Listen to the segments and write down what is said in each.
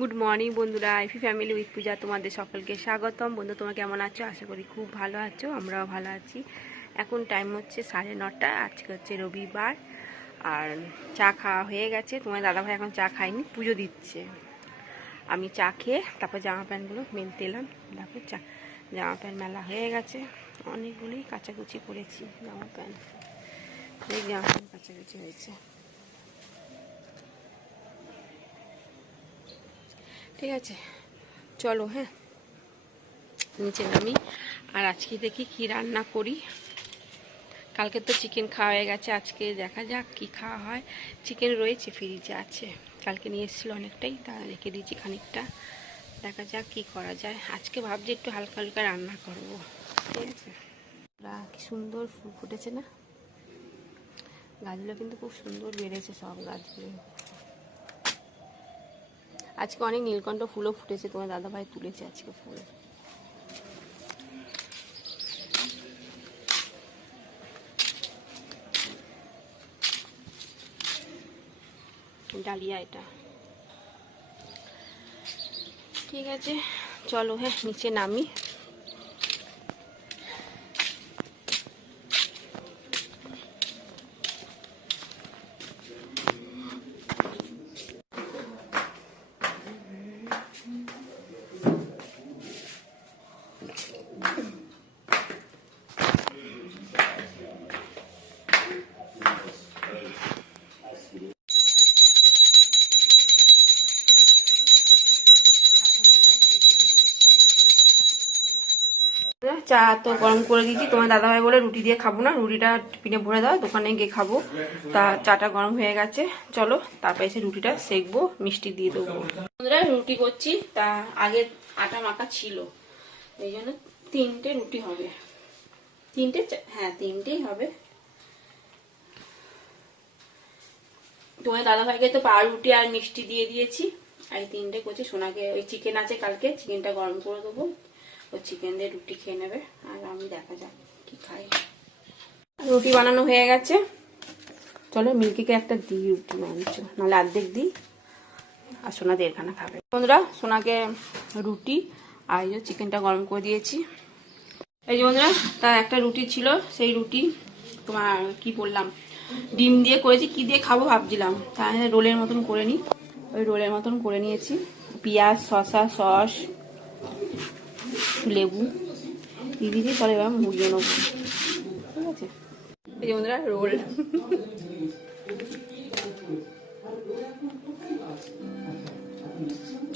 Good morning বন্ধুরা, আইফি family with পূজা তোমাদের সকলকে স্বাগতম। বন্ধু তোমরা কেমন আছো? আশা করি খুব ভালো আছো, আমরাও ভালো আছি। এখন টাইম হচ্ছে 9:30। আজকে হচ্ছে রবিবার আর চা খাওয়া হয়ে গেছে। তোমার দাদাভাই এখন চা খায়নি, পুজো দিচ্ছে। আমি চা খেয়ে তারপর জামা প্যান্টগুলো মেলতে এলাম। দেখো জামা প্যান্ট মেলা হয়ে গেছে, অনেকগুলোই কাচাকুচি করেছি। জামা প্যান্ট কাচাকুচি হয়েছে। ঠিক আছে, চলো হ্যাঁ নিচে নামি। আর আজকে দেখি কি রান্না করি। কালকে তো চিকেন খাওয়া হয়ে গেছে, আজকে দেখা যাক কি খাওয়া হয়। চিকেন রয়েছে, ফ্রিজে আছে, কালকে নিয়ে এসেছিলো অনেকটাই, তা রেখে দিয়েছি খানিকটা। দেখা যাক কি করা যায়। আজকে ভাবছি একটু হালকা হালকা রান্না করব। ঠিক আছে, কি সুন্দর ফুল ফুটেছে না? গাছগুলো কিন্তু খুব সুন্দর বেড়েছে, সব গাছগুলো। আজকে অনেক নীলকণ্ঠ ফুলও ফুটেছে, তোমার দাদাভাই তুলেছে আজকে ফুল। ডালিয়া এটা। ঠিক আছে চলো হ্যাঁ নিচে নামি। চা তো গরম করে দিয়েছি, তোমার দাদাভাই বলে রুটি দিয়ে খাবো না, রুটিটা টিফিনে ভরে দাও, দোকানে গিয়ে খাবো। তা চাটা গরম হয়ে গেছে, চলো তারপর এসে রুটিটা সেকবো, মিষ্টি দিয়ে দেবো। বন্ধুরা রুটি করছি, তা আগে আটা মাখা ছিল, এই জন্য 3টে রুটি হবে। 3টে? হ্যাঁ 3টেই হবে। তোমার দাদাভাইকে তো পাউরুটি আর মিষ্টি দিয়ে দিয়েছি, আর 3টে করছি। সোনাকে ওই চিকেন আছে কালকে, চিকেনটা গরম করে দেবো, ও চিকেন দিয়ে রুটি খেয়ে নেবে, আর আমি দেখা যাক কি খাই। রুটি বানানো হয়ে গেছে, চলো মিল্কিকে একটা দিই রুটি বানাচ্ছ, নাহলে অর্ধেক দিই, আর সোনা 1.5খানা খাবে। বন্ধুরা সোনাকে রুটি আর এই যে চিকেনটা গরম করে দিয়েছি। এই যে বন্ধুরা, তার একটা রুটি ছিল, সেই রুটি তোমার কি বললাম ডিম দিয়ে করেছি, কি দিয়ে খাবো ভাবছিলাম, তাহলে রোলের মতন করে নিই। ওই রোলের মতন করে নিয়েছি, পেঁয়াজ শসা সস লেবু দিয়ে দিয়েছি। চলো এবার মুড়িয়ে নেবো। ঠিক আছে, এই যে বন্ধুরা রোল।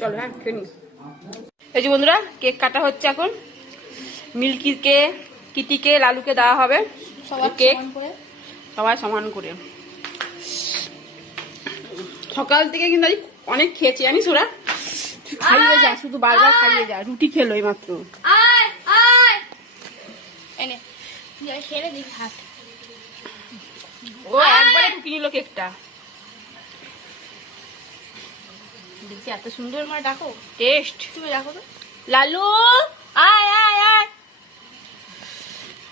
চলো হ্যাঁ খেয়ে নি। এই যে বন্ধুরা কেক কাটা হচ্ছে এখন। মিল্কিকে, কিটিকে, লালুকে দেওয়া হবে কেক, সবাই সমান করে। সকাল থেকে কিন্তু অনেক খেয়েছি জানিস, ওরা খাইয়ে যা, শুধু বারবার খাইয়ে যা। রুটি খেলো এই মাত্র। ও একবারে ঢুকিয়ে নিল কেকটা। দেখছি এত সুন্দর, মানে ডাকো টেস্ট, তুমি ডাকো তো। লালু আয় আয় আয়,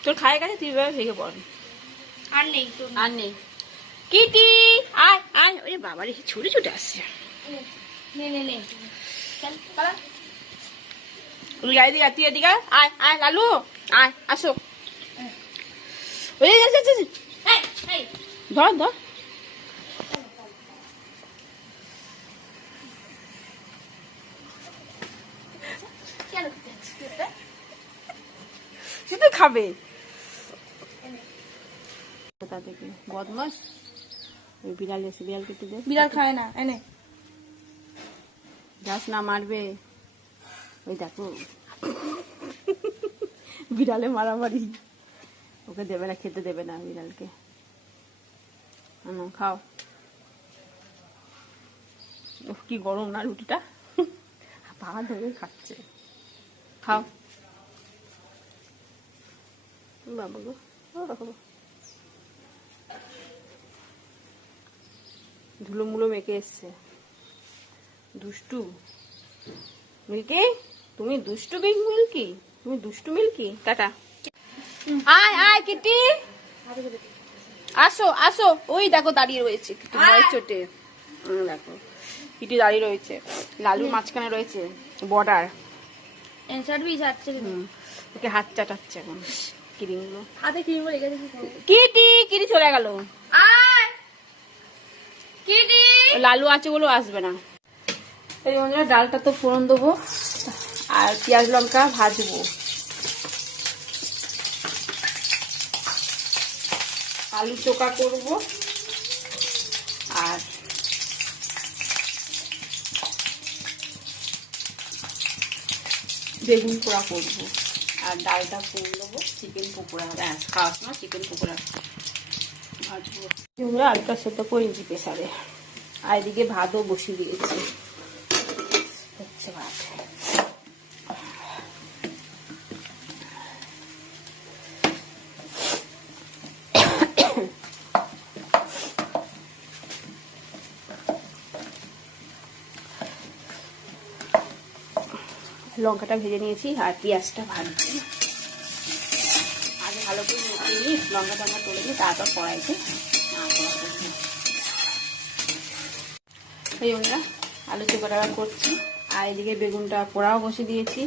তোর খায় গেছে, তুই এবার ভেঙে পড়। আর নেই আর নেই। কিটি আয় আয়, ওরে বাবা রে ছুটে ছুটে আসছে। তুই গাড়ি দিয়ে তুই এদিকে আয় আয়, লালু আয়, আসো। ধর ধর, খাবে কোথা থেকে? বদমাস, বিড়াল এসে, বিড়াল কেটে দে। বিড়াল খায় না, এনে যাস না, মারবে। ওই দেখো বিড়ালে মারামারি, ওকে দেবে না, খেতে দেবে না বিড়ালকে। খাও। কি গরম না রুটিটা, পা ধরে খাচ্ছে। খাও বাবা গো, ধুলো মুলো মেখে এসছে। দুষ্টু মিল্কি, তুমি দুষ্টু মিল্কি, তুমি দুষ্টু মিল্কি। টাটা। আয় আয় কিটি, আসো আসো। ওই দেখো দাঁড়িয়ে রয়েছে ভয়ের চোটে, দেখো ইটি দাঁড়িয়ে রয়েছে, লালুর মাঝখানে রয়েছে বর্ডার। ওকে হাত চাটাচ্ছে এখন কিরিমগুলো হাতে, কিরিমগুলো রেখে কিটি কিটি চলে গেল। লালু আছে বলেও আসবে না। এই বন্ধুরা ডালটা তো ফোড়ন দেবো আর পেঁয়াজ লঙ্কা ভাজবো, আলু চোখা করব আর বেগুন পোড়া করবো আর ডালটা ফুল দেবো, চিকেন পকোড়া হবে। খাওয়ার সময় চিকেন পকোড়া ভাজবো। আলুটা সেদ্ধ করে নিচ্ছি প্রেসারে, আর এদিকে ভাতও বসিয়ে দিয়েছি, হচ্ছে ভাত। লঙ্কাটা ভেজে নিয়েছি আর পেঁয়াজটা ভাজছি। আগে ভালো করে মিশিয়ে নিই, লঙ্কাটা আমরা তুলে নিই, তারপর কড়াইতে এই আমরা আলু চোখাটা করছি। আর এদিকে বেগুনটা পোড়াও বসে দিয়েছি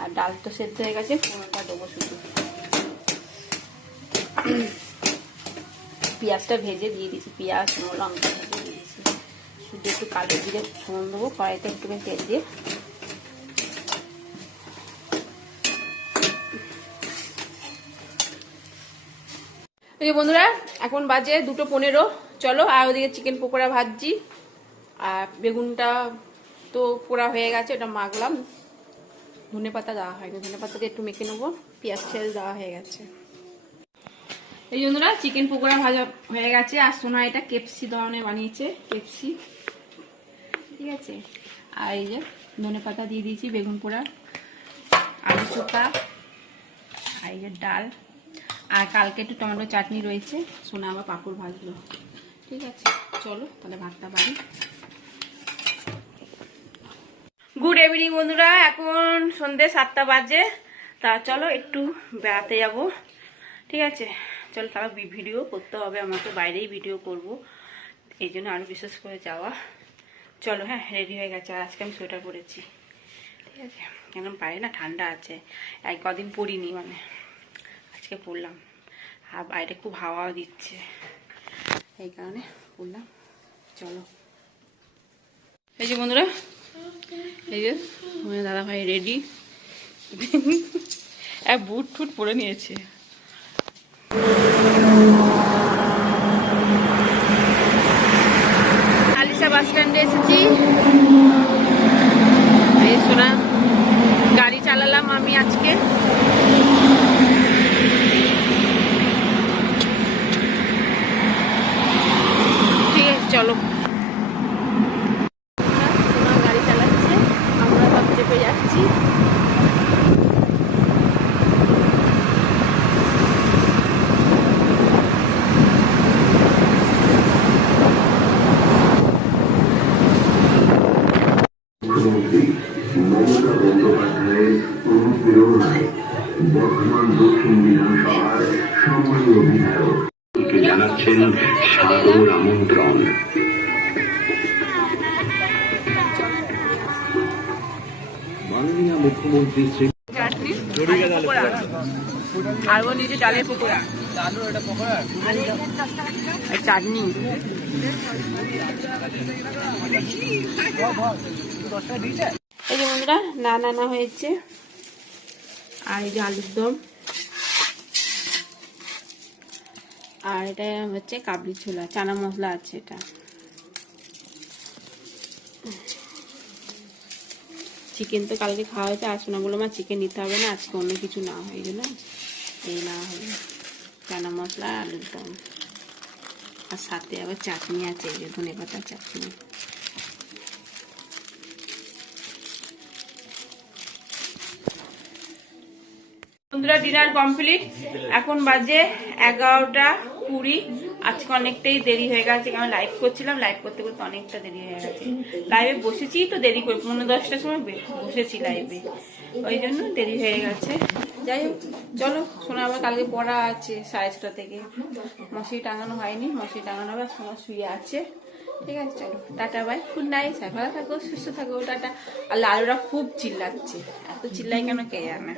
আর ডাল তো সেদ্ধ হয়ে গেছে, ফোড়নটা দেবো শুধু। পেঁয়াজটা ভেজে দিয়ে দিয়েছি, পেঁয়াজ লঙ্কা ভেজে দিয়েছি, শুধু একটু কালো জিরে ফোড়ন দেবো কড়াইতে একটুখানি তেল দিয়ে। এই বন্ধুরা এখন বাজে 2:15, চলো। আর ওদিকে চিকেন পকোড়া ভাজছি আর বেগুনটা তো পোড়া হয়ে গেছে, ওটা মাখলাম। ধনে পাতা দেওয়া হয়নি, ধনে পাতা দিয়ে একটু মেখে নেবো, পেঁয়াজ ছেল দেওয়া হয়ে গেছে। এই বন্ধুরা চিকেন পকোড়া ভাজা হয়ে গেছে। আর সোনা এটা কেপসি ধরনের বানিয়েছে, কেপসি, ঠিক আছে। আর এই যে ধনে পাতা দিয়ে দিয়েছি, বেগুন পোড়া, আলু চোখা, আর এই যে ডাল। আর কালকে একটু টমেটো চাটনি রয়েছে, সোনা আবার পাঁপড় ভাজলো, ঠিক আছে। চলো তাহলে ভাতটা বাড়ি। গুড ইভিনিং বন্ধুরা, এখন সন্ধ্যে 7টা বাজে। তা চলো একটু বেড়াতে যাব, ঠিক আছে। চলো তারা ভিডিও করতে হবে আমাকে, বাইরেই ভিডিও করব, এই জন্য আরও বিশেষ করে যাওয়া। চলো, হ্যাঁ রেডি হয়ে গেছে। আর আজকে আমি সোয়েটার পরেছি, ঠিক আছে, কেন বাইরে না ঠান্ডা আছে, কদিন পরিনি, মানে আজকে পরলাম। আর বাইরে খুব হাওয়া দিচ্ছে, এই কারণে পরলাম। চলো, এই যে বন্ধুরা, এই যে দাদা ভাই রেডি, বুট টুট পরে নিয়েছে। আলিশা বাস স্ট্যান্ডে এসেছি। এই শোনা গাড়ি চালালাম আমি আজকে, ঠিক আছে। চলো, গাড়ি চালাচ্ছে, আমরা সব চেপে যাচ্ছি। বর্তমান দক্ষিণ বিধানসভার সম্মানীয় বিধায়ক জানাচ্ছেন সাদর আমন্ত্রণ। মাননীয় মুখ্যমন্ত্রী শ্রী আর ও নিজে ডালের পকোড়া, চাটনি। এই যে বন্ধুরা না হয়েছে। আর এই যে আলুর দম, আর এটা হচ্ছে কাবলি ছোলা, চানা মশলা আছে এটা। চিকেন তো কালকে খাওয়া হয়েছে, আর সোনা বললাম আমার চিকেন নিতে হবে না, আজকে অন্য কিছু না হয়, এই জন্য এই না হলো চানা মশলা আলুর দম। আর সাথে আবার চাটনি আছে, এই যে ধনে পাতার চাটনি। বন্ধুরা ডিনার কমপ্লিট, এখন বাজে 11:20। আজকে অনেকটাই দেরি হয়ে গেছে, কারণ লাইভ করছিলাম, লাইভ করতে করতে অনেকটা দেরি হয়ে গেছে। লাইভে বসেছি তো দেরি করে, 9:10টার সময় বসেছি লাইভে, ওই জন্য দেরি হয়ে গেছে। যাই হোক চলো, শোনা আবার কালকে পড়া আছে 6:30 থেকে, মশারি টাঙানো হয়নি, মশারি টাঙানো হবে। শোনা শুয়ে আছে, ঠিক আছে চলো টাটা বাই, গুড নাইট, ভালো থাকো সুস্থ থাকো, টাটা। আর লালুরা খুব চিল্লাচ্ছে, এত চিল্লাই কেন কে জানে।